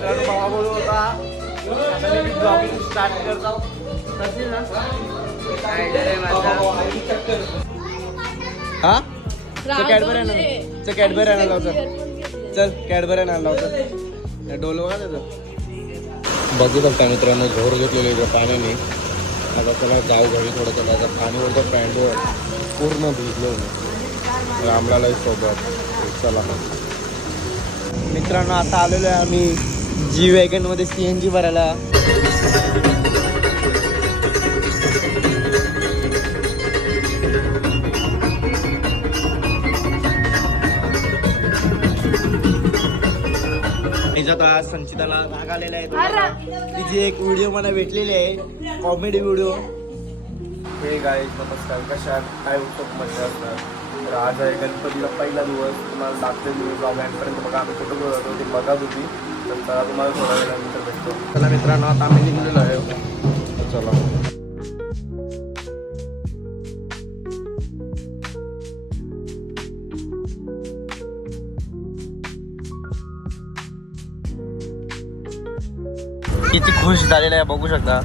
मित्रांनो भावा बोलू होता आता मी ब्लॉगिंग स्टार्ट करतो तसे ना हा कॅडबरी आणायला कॅडबरी आणायला होतं चल कॅडबरी आणायला होतं डोल बघा त्याचं बघू शकता मित्रांनो झोर घेतलेले इथं पाण्याने आता त्याला जाऊ घरी थोडं त्याला आता पाणी वरतं पॅन्टवर पूर्ण भिजलो रामलालाही सोबत चला मित्रांनो आता आलेलो आहे आम्ही जी वॅगनमध्ये CNG भरायला त्याच्यात आज संचिताला राग आलेला आहे तिची एक व्हिडिओ मला भेटलेली आहे कॉमेडी व्हिडिओ हे गाईज नमस्कार कशात काय उत्सव मजा असणार तर आज आहे गणपतीला पहिला दिवस तुम्हाला लागते दिवस ब्लॉगपर्यंत बघा आम्ही कुठं बोलत होतो ती बघत होती तर चला तुम्हाला थोड्या वेळानंतर भेटतो चला मित्रांनो आता आम्ही निघलेलो आहे चला किती खुश झालेला आहे बघू शकता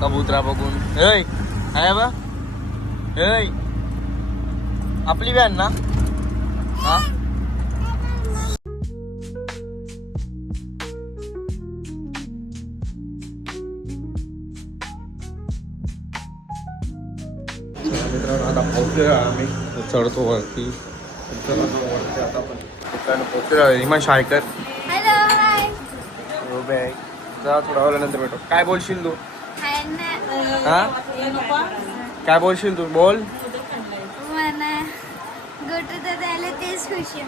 कबुतरा बघून आहे बा आपली व्हॅन ना हा मित्रांनो आता पोहोचलो आम्ही चढतो वरती वरती आता आपण पोहोचलो इमान शाळकर जा थोड्या वेळानंतर भेटो काय बोलशील तू हा काय बोलशील तू बोल गोटू दादा आले तेच खुशी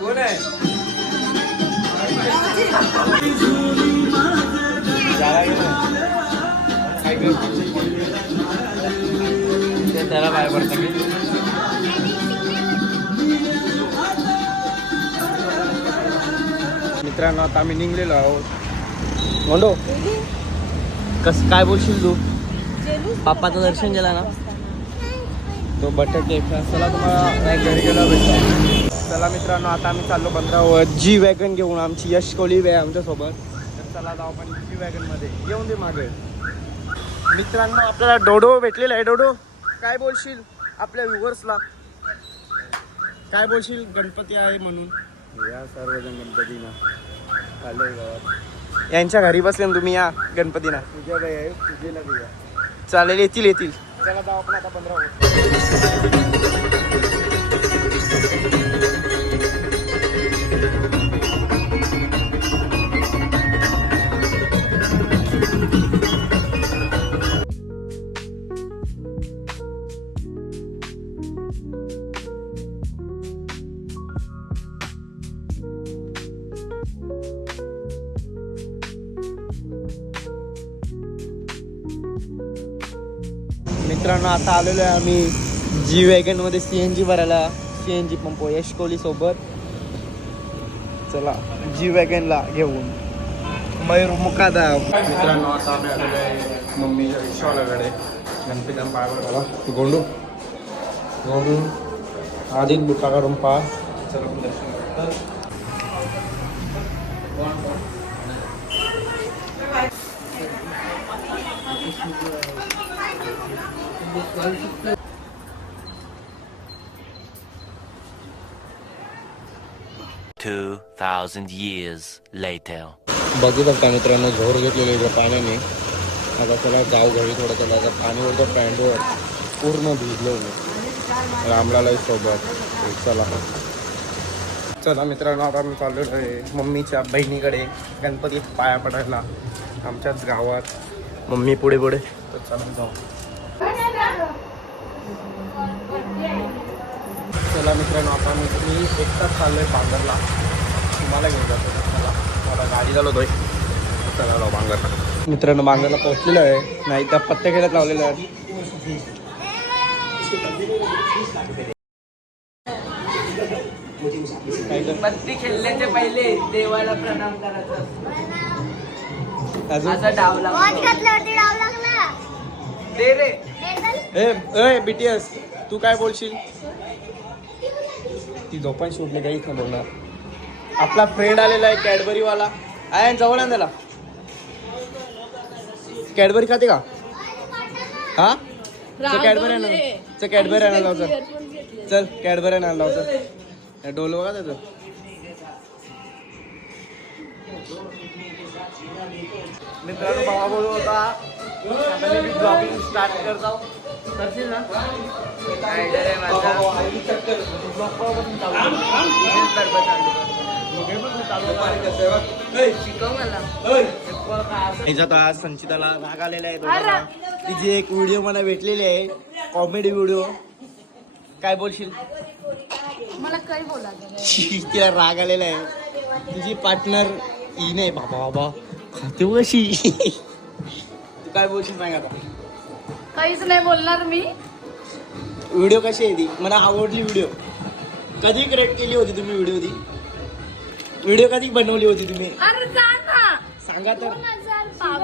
कोण आहे त्याला काय पडतं मित्रांनो आता आम्ही निघलेलो आहोत म्हणतो कस काय बोलशील तू बाप्पाचं दर्शन केलं ना तो बटाटे चला तुम्हाला घरी गेलो भेटतो चला मित्रांनो आता आम्ही चाललो 15 जी वॅगन घेऊन आमची यश कोहली आहे आमच्यासोबत तर चला जाऊ आपण जी वॅगनमध्ये येऊन दे मागे मित्रांनो आपल्याला डोडो भेटलेला आहे डोडो काय बोलशील आपल्या व्ह्युअर्सला काय बोलशील गणपती आहे म्हणून या सर्वजण गणपतीना चाललंय गावात यांच्या घरी बसले ना तुम्ही या गणपतीना तुझ्या बाई आहे तुझीला तुझ्या चालेल येतील चला जाऊ आपण आता 15 मित्रांनो आता आलेलो आहे आम्ही जी वॅगनमध्ये CNG भरायला CNG पंप यश कोहली सोबत चला जी वॅगनला घेऊन मयूर मुकादा मित्रांनो आता आम्ही आलेलो आहे मम्मीच्या रिक्षावाल्याकडे गणपती पायावर झाला गोंडू आधीच बुटा काढून पहा चला दर्शन 2000 years later. बघू शकता मित्रांनो झोर घेतलेले इथं पाण्याने आता त्याला जाऊ घरी थोडं त्याला आता पाणी वरतं पॅन्टवर पूर्ण भिजलो रामलालाही सोबत चला मित्रांनो आता मी चाललेलो आहे मम्मीच्या बहिणीकडे गणपती पाया पडायला आमच्याच गावात मम्मी पुढे तर चला जाऊ चला मित्रांनो आता मी एकटाच चाललो आहे बांगरला तुम्हाला घेऊन जातो चला मला गाडी चालवतोय चला जाऊ बांगरला मित्रांनो बांगरला पोहोचलेलो आहे नाही त्या पत्ते खेळत लावलेलं आहे पत्ती खेळल्याच्या पहिले देवाला प्रणाम करायचं अजून वॉच घातल्यावरती डाव लागला. दे रे. हे चल. ए बीटीएस तू काय बोलशील? ती झोपान शोधली काही इथं बोलणार. आपला फ्रेंड आलेला आहे कॅडबरी वाला. आय जवळ आण त्याला. कॅडबरी खाते का? हा कॅडबरी आणायला कॅडबरी आणायला लाव चल. चल कॅडबरी आणायला लाव चल. डोल बघा त्याचं. मित्रांनो भावा बोलू होता आता मी ब्लॉगिंग स्टार्ट करतो. करशील ना? रायडर आहे माझा. ब्लॉग पासून आज संचिताला राग आलेला आहे दोघांना. तिची एक व्हिडिओ मला भेटलेली आहे कॉमेडी व्हिडिओ. काय बोलशील? मला काही बोला. तिला राग आलेला आहे. तुझी पार्टनर ही नाही बाबा बाबा खाते कशी. तू काय बोलशील सांग आता. काहीच नाही बोलणार मी. व्हिडिओ कशी आहे ती? मला आवडली व्हिडिओ. कधी क्रिएट केली होती तुम्ही व्हिडिओ ती? व्हिडिओ कधी बनवली होती तुम्ही? अरे जा ना. सांगा तर. 2005